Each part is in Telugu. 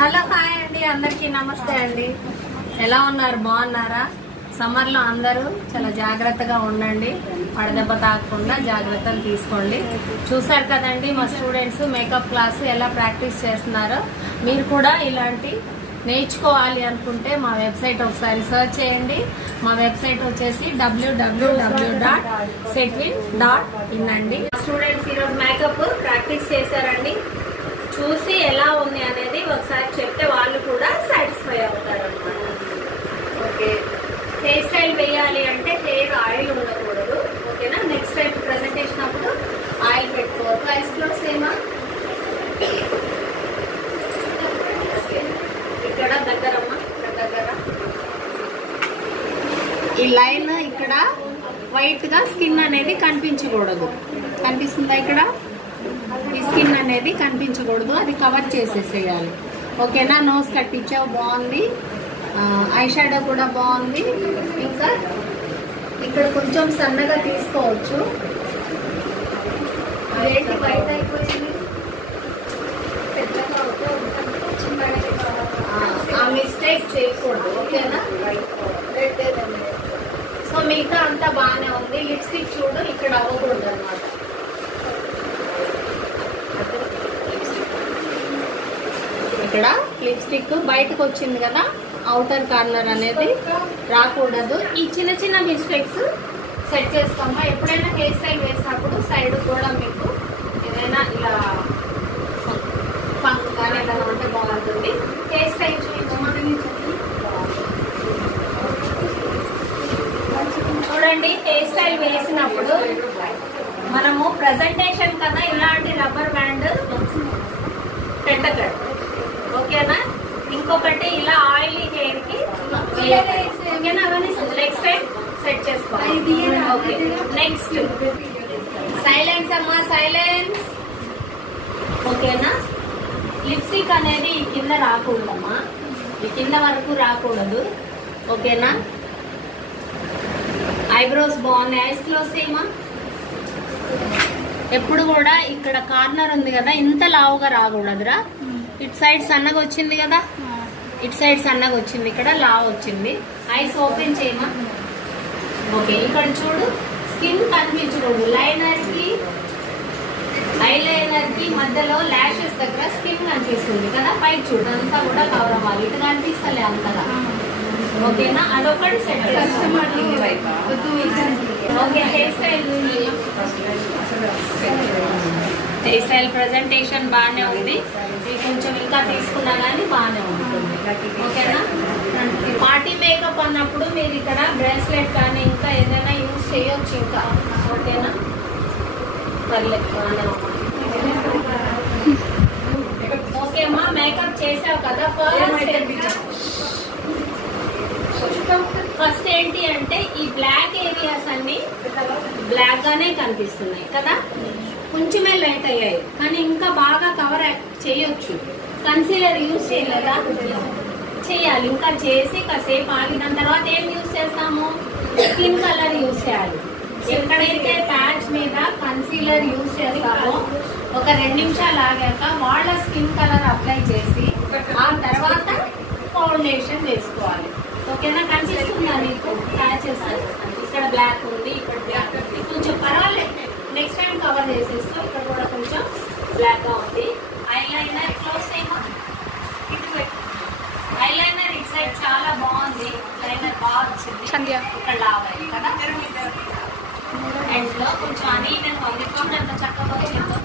హలో హాయ్ అండి, అందరికీ నమస్తే అండి. ఎలా ఉన్నారు? బాగున్నారా? సమ్మర్ లో అందరూ చాలా జాగ్రత్తగా ఉండండి. పడదెబ్బ తాకకుండా జాగ్రత్తలు తీసుకోండి. చూసారు కదండి మా స్టూడెంట్స్ మేకప్ క్లాస్ ఎలా ప్రాక్టీస్ చేస్తున్నారో. మీరు కూడా ఇలాంటి నేర్చుకోవాలి అనుకుంటే మా వెబ్సైట్ ఒకసారి సర్చ్ చేయండి. మా వెబ్సైట్ వచ్చేసి www.setwin.in అండి. స్టూడెంట్స్ ఈరోజు మేకప్ ప్రాక్టీస్ చేశారండి. చూసి ఎలా ఉంది అనేది ఒకసారి చెప్తే వాళ్ళు కూడా సాటిస్ఫై అవుతారు అన్నమాట. ఓకే, హెయిర్ స్టైల్ వేయాలి అంటే హెయిర్ ఆయిల్ ఉండకూడదు. ఓకేనా? నెక్స్ట్ టైం ప్రెజెంటేషన్ అప్పుడు ఆయిల్ పెట్టుకోవద్దు. ఐస్ క్లోజ్ ఏమా ఇక్కడ దగ్గరమ్మా, ఇక్కడ దగ్గర ఈ లైన్ ఇక్కడ వైట్ గా స్కిన్ అనేది కనిపించకూడదు. కనిపిస్తుందా? ఇక్కడ ఈ స్కిన్ అనేది కనిపించకూడదు, అది కవర్ చేసేసేయాలి. ఓకేనా? నోస్ కట్ ఇచ్చావు, బాగుంది. ఐ షాడో కూడా బాగుంది. ఇంకా ఇక్కడ కొంచెం సన్నగా తీసుకోవచ్చు. ఏంటి బయట అయిపోయింది? ఆ మిస్టేక్ చేయకూడదు. ఓకేనా? సో మిగతా అంతా బాగానే ఉంది. లిప్స్టిక్ చూడు, ఇక్కడ అవ్వకూడదు అనమాట. ఇక్కడ లిప్స్టిక్ బయటకు వచ్చింది కదా, అవుటర్ కార్నర్ అనేది రాకూడదు. ఈ చిన్న చిన్న మిస్టేక్స్ సెట్ చేసుకోమ్మా. ఎప్పుడైనా హెయిర్ స్టైల్ వేసినప్పుడు సైడ్ కూడా మీకు ఏదైనా ఇలా పంక్ కానీ ఏదైనా ఉంటే బాగుంటుంది. హెయిర్ స్టైల్ చూడండి. హెయిర్ స్టైల్ వేసినప్పుడు మనము ప్రజెంటేషన్ కదా ఇలాంటి రబ్బర్ బ్యాండ్ పెట్టగలరు. ఓకేనా? ఇంకొకటి ఇలా ఆయిలీ హెయిర్ కి ఓకేనా? అవన్నీ నెక్స్ట్ టైం సెట్ చేసుకోవాలి. ఓకే, నెక్స్ట్ సైలెన్స్ అమ్మా, సైలెన్స్. ఓకేనా? లిప్స్టిక్ అనేది ఈ కింద రాకూడదమ్మా, ఈ కింద వరకు రాకూడదు. ఓకేనా? ఐబ్రోస్ బాగున్నాయి. ఐస్ క్లోజ్ చేయమా. ఎప్పుడు కూడా ఇక్కడ కార్నర్ ఉంది కదా, ఇంత లావుగా రాకూడదురా. ఇటు సైడ్ సన్నగా వచ్చింది కదా, ఇటు సైడ్ సన్నగా వచ్చింది, ఇక్కడ లావ్ వచ్చింది. Ice open చేయమా. ఓకే, ఇక్కడ చూడు, స్కిన్ కనిపించకూడదు. లైనర్ కి ఐ లైనర్ కి మధ్యలో లాషెస్ దగ్గర స్కిన్ కనిపిస్తుంది కదా, పైకి చూడు, అంతా కూడా కవర్ అవ్వాలి. ఇటు కనిపిస్తలే అంతగా. ఓకేనా? అదొకటి సెట్ చేసుకోవాలి. ఓకే, హెయిర్ స్టైల్ ప్రెజెంటేషన్ బాగానే ఉంది. కొంచెం ఇంకా తీసుకున్నా కానీ బాగానే ఉంటుంది. ఓకేనా? పార్టీ మేకప్ అన్నప్పుడు మీరు ఇక్కడ బ్రేస్లెట్ కానీ ఇంకా ఏదైనా యూజ్ చేయొచ్చు ఇంకా. ఓకేనా? పర్లేదు, బాగానే ఉంది. ఓకే అమ్మా, మేకప్ చేసావు కదా. ఫస్ట్ ఏంటి అంటే ఈ బ్లాక్ ఏరియాస్ అన్ని బ్లాక్ గానే కనిపిస్తున్నాయి కదా, కొంచెమే లైట్ అయ్యాయి కానీ ఇంకా బాగా కవర్ చేయొచ్చు. కన్సీలర్ యూజ్ చేయలేదా? చేయాలి. ఇంకా చేసి కాసేపు ఆగిన తర్వాత ఏం యూజ్ చేస్తాము? స్కిన్ కలర్ యూజ్ చేయాలి. ఎక్కడైతే ప్యాచ్ మీద కన్సీలర్ యూజ్ చేస్తామో ఒక 2 నిమిషాలు ఆగాక వాళ్ళ స్కిన్ కలర్ అప్లై చేసి ఆ తర్వాత ఫౌండేషన్ వేసుకోవాలి. ఓకేనా? కనిపిస్తుందా మీకు ప్యాచెస్? ఇక్కడ బ్లాక్ ఉంది, ఇక్కడ బ్లాక్ ఉంది, కొంచెం పర్వాలేదు. నెక్స్ట్ టైం కవర్ చేసేస్తూ ఇక్కడ కూడా కొంచెం బ్లాక్ గా ఉంది. ఐలైనర్ క్లోజ్ అయినా ఐలైనర్ ఇటు సైడ్ చాలా బాగుంది. లైనర్ బాగా వచ్చింది. ఇక్కడ లావాలి కదా, ఎండ్ లో కొంచెం అనీవెన్ ఉంది. చూడండి ఎంత చక్కగా వచ్చిందో,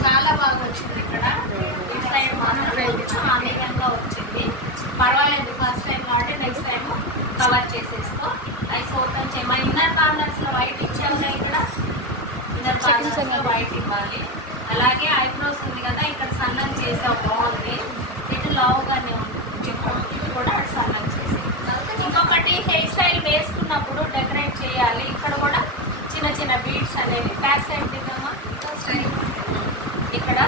చాలా బాగా వచ్చింది. ఇక్కడ ఇటు సైడ్ మాత్రం కొంచెం అనీవెన్ గా వచ్చింది. పర్వాలేదు, ఫస్ట్ టైం కాబట్టి నెక్స్ట్ టైం కవర్ చేసేసుకో. ఐస్ ఓపెన్ చేయమా. ఇన్నర్ కార్నర్స్ లో వైట్ ఇచ్చాము. ఇక్కడ ఇన్నర్ కార్నర్స్ లో వైట్ ఇవ్వాలి. అలాగే ఐబ్రోస్ ఉంది కదా, ఇక్కడ సన్నగా చేసావు, బాగుంది. ఇటు లావుగానే ఉంది, ఇది కూడా అటు సన్నగా చేసి. ఇంకొకటి హెయిర్ స్టైల్ వేసుకున్నప్పుడు డెకరేట్ చేయాలి. ఇక్కడ కూడా చిన్న చిన్న బీడ్స్ అనేవి బ్యాక్ సైడ్ దిగమ్మా. ఇక్కడ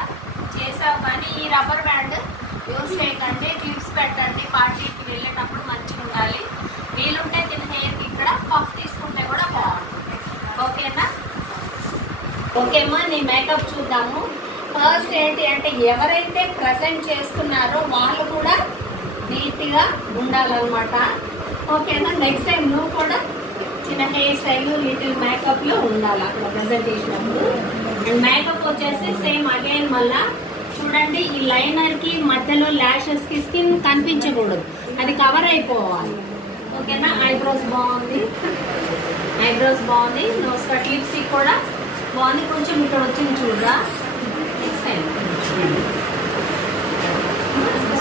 చేసావు కానీ ఈ రబ్బర్ బ్యాండ్ యూజ్ చేయకండి, క్లిప్స్ పెట్టండి. పార్టీకి వెళ్ళేటప్పుడు మంచిగా ఉండాలి. వీలుంటే దీని హెయిర్కి ఇక్కడ పఫ్ తీసుకుంటే కూడా బాగుంటుంది. ఓకేనా? ఓకేమ్మా, నీ మేకప్ చూద్దాము. ఫస్ట్ ఏంటి అంటే ఎవరైతే ప్రజెంట్ చేస్తున్నారో వాళ్ళు కూడా నీట్గా ఉండాలన్నమాట. ఓకేనా? నెక్స్ట్ టైం నువ్వు కూడా చిన్న హెయిర్ స్టైల్ లిటిల్ మేకప్ లో ఉండాలి అక్కడ ప్రజెంట్ చేసినప్పుడు. అండ్ మేకప్ వచ్చేసి సేమ్ అగైన్ మళ్ళా చూడండి, ఈ లైనర్ కి మధ్యలో ల్యాషెస్ కి స్కిన్ కనిపించకూడదు, అది కవర్ అయిపోవాలి. ఓకేనా? ఐబ్రోస్ బాగుంది, ఐబ్రోస్ బాగుంది, నోస్ కట్, లిప్స్టిక్ కూడా బాగుంది. కొంచెం ఇక్కడ వచ్చింది చూడరా, నెక్స్ట్ సైడ్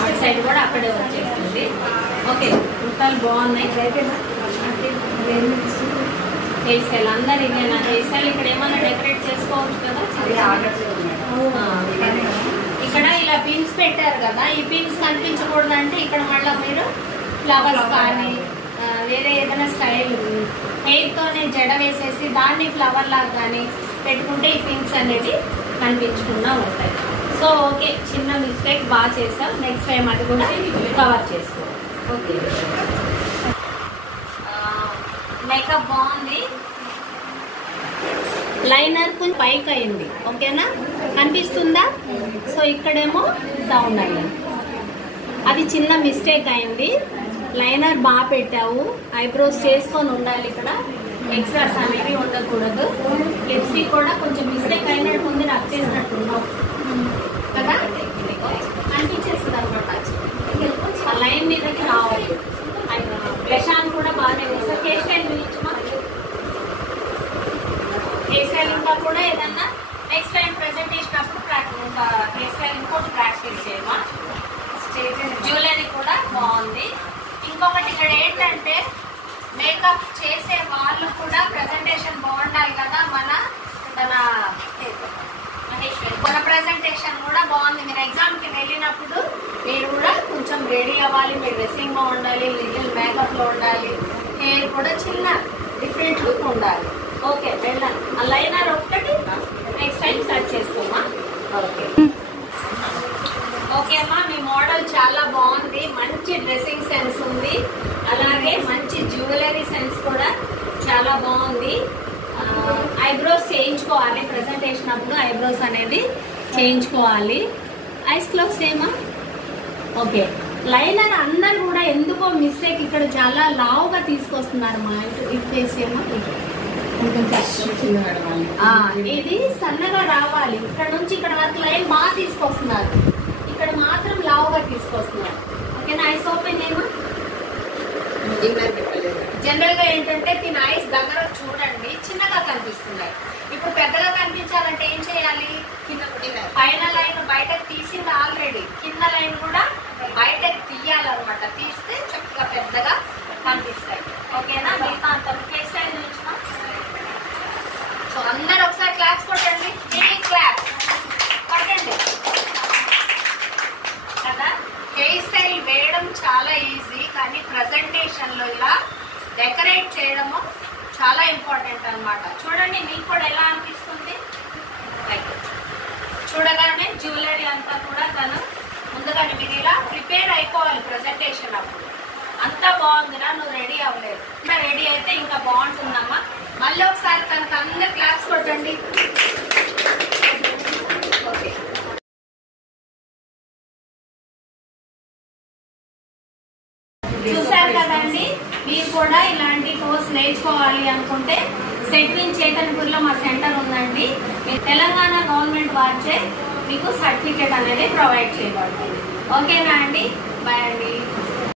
అటు సైడ్ కూడా అక్కడే వచ్చేస్తుంది. ఓకే, చుట్టాలు బాగున్నాయి. హెయిర్ స్టైల్ అందరు ఇదేనా హెయిర్ స్టైల్? ఇక్కడ ఏమన్నా డెకరేట్ చేసుకోవచ్చు కదా. ఇక్కడ ఇలా పిన్స్ పెట్టారు కదా, ఈ పిన్స్ కనిపించకూడదు అంటే ఇక్కడ మళ్ళీ మీరు ఫ్లవర్స్ కానీ వేరే ఏదైనా స్టైల్ హెయిర్ తోనే జడ వేసేసి దాన్ని ఫ్లవర్ లాగా కానీ పెట్టుకుంటే ఈ పిన్స్ అనేది కనిపించకుండా ఉంటాయి. సో ఓకే, చిన్న మిస్టేక్, బాగా చేసాం. నెక్స్ట్ టైం అది కూడా కవర్ చేసుకో. ఓకే, మేకప్ బాగుంది, లైనర్ కొంచెం పైకి అయింది. ఓకేనా? కనిపిస్తుందా? సో ఇక్కడేమో డౌన్ అయింది, అది చిన్న మిస్టేక్ అయింది. లైనర్ బాగా పెట్టావు, ఐబ్రోస్ చేసుకొని ఉండాలి, ఇక్కడ ఎక్స్ట్రాస్ అనేవి ఉండకూడదు. లిప్స్టిక్ కూడా కొంచెం మిస్టేక్ అయినట్టు ఉంది, రబ్ చేసినట్టున్నావు కదా, కనిపించేస్తుంది అనమాట. ఆ లైన్ మీదకి రావాలి. బ్లషాన్ కూడా బాగానే వేస్తారు. హెయిర్ స్టైల్ గురించమా? హెయిర్ స్టైల్ ఇంకా కూడా ఏదన్నా నెక్స్ట్ టైం ప్రెజెంటేషన్ అప్పుడు ఇంకా హెయిర్ స్టైల్ ఇంకోటి ప్రాక్టీస్ చేయమా. జ్యువెలరీ కూడా బాగుంది. ఇంకొకటి ఇక్కడ ఏంటంటే మేకప్ చేసే వాళ్ళు కూడా ప్రెజెంటేషన్ బాగుండాలి కదా. మన ప్రెజెంటేషన్ కూడా బాగుంది. మీరు ఎగ్జామ్కి వెళ్ళినప్పుడు మీరు కూడా కొంచెం రెడీ అవ్వాలి, మీరు డ్రెస్సింగ్ బాగుండాలి, లిటిల్ మేకప్ లో ఉండాలి, హెయిర్ కూడా చిన్న డిఫరెంట్ లుక్ ఉండాలి. ఓకే, వెళ్ళాలి. ఆ లైనర్ ఒక్కటి నెక్స్ట్ టైం సెర్చ్ చేసుకోమా. ఓకే ఓకే అమ్మా, మీ మోడల్ చాలా బాగుంది, మంచి డ్రెస్సింగ్ సెన్స్ ఉంది, అలాగే మంచి జ్యువెలరీ సెన్స్ కూడా చాలా బాగుంది. ఐబ్రోస్ చేయించుకోవాలి, ప్రెజెంటేషన్ అప్పుడు ఐబ్రోస్ అనేది చేయించుకోవాలి. ఐస్ క్లోజ్ సేమా. ఓకే, లైనర్ అందరు కూడా ఎందుకో మిస్టేక్ ఇక్కడ చాలా లావుగా తీసుకొస్తున్నారు మా ఇటు ఫేస్ ఏమో. ఇది సన్నగా రావాలి, ఇక్కడ నుంచి ఇక్కడ వరకు లైన్ బాగా తీసుకొస్తున్నారు, ఇక్కడ మాత్రం లావుగా తీసుకొస్తున్నారు. ఓకేనా? ఐస్ ఓపెన్ ఏమో. జనరల్ గా ఏంటంటే దీని ఐస్ దగ్గర చూడండి చిన్నగా కనిపిస్తున్నాయి. ఇప్పుడు పెద్దగా కనిపించాలంటే ఏం చేయాలి? పైన లైన్ బయటకు తీసింది ఆల్రెడీ, కింద లైన్ కూడా బయటకు తీయాలన్నమాట. తీస్తే చక్కగా పెద్దగా కనిపిస్తాయి. ఓకేనా? మిగతా అంత హెయిర్ స్టైల్ నుంచి సో అందరు ఒకసారి క్లాప్స్ కొట్టండి, క్లాప్స్ కొట్టండి కదా. హెయిర్ స్టైల్ వేయడం చాలా ఈజీ, కానీ ప్రజెంటేషన్ లో ఇలా డెకరేట్ చేయడము చాలా ఇంపార్టెంట్ అన్నమాట. చూడండి, మీకు కూడా ఎలా అనిపిస్తుంది? చూడగానే జ్యువెలరీ అంతా కూడా తను ముందుగానే మీరు ఇలా ప్రిపేర్ అయిపోవాలి ప్రజెంటేషన్ అప్పుడు. అంతా బాగుందిరా, నువ్వు రెడీ అవ్వలేదు, ఇంకా రెడీ అయితే ఇంకా బాగుంటుందమ్మా. మళ్ళీ ఒకసారి తనకు అందరు క్లాప్స్ కొట్టండి. ఓకే, చూసారు కదండి. మీరు కూడా ఇలాంటి కోర్స్ నేర్చుకోవాలి అనుకుంటే సెట్విన్ చేతన్పూర్లో మా సెంటర్ ఉందండి. మీ తెలంగాణ గవర్నమెంట్ వారిచే మీకు సర్టిఫికేట్ అనేది ప్రొవైడ్ చేయబడుతుంది. ఓకేనా అండి? బాయ్ అండి.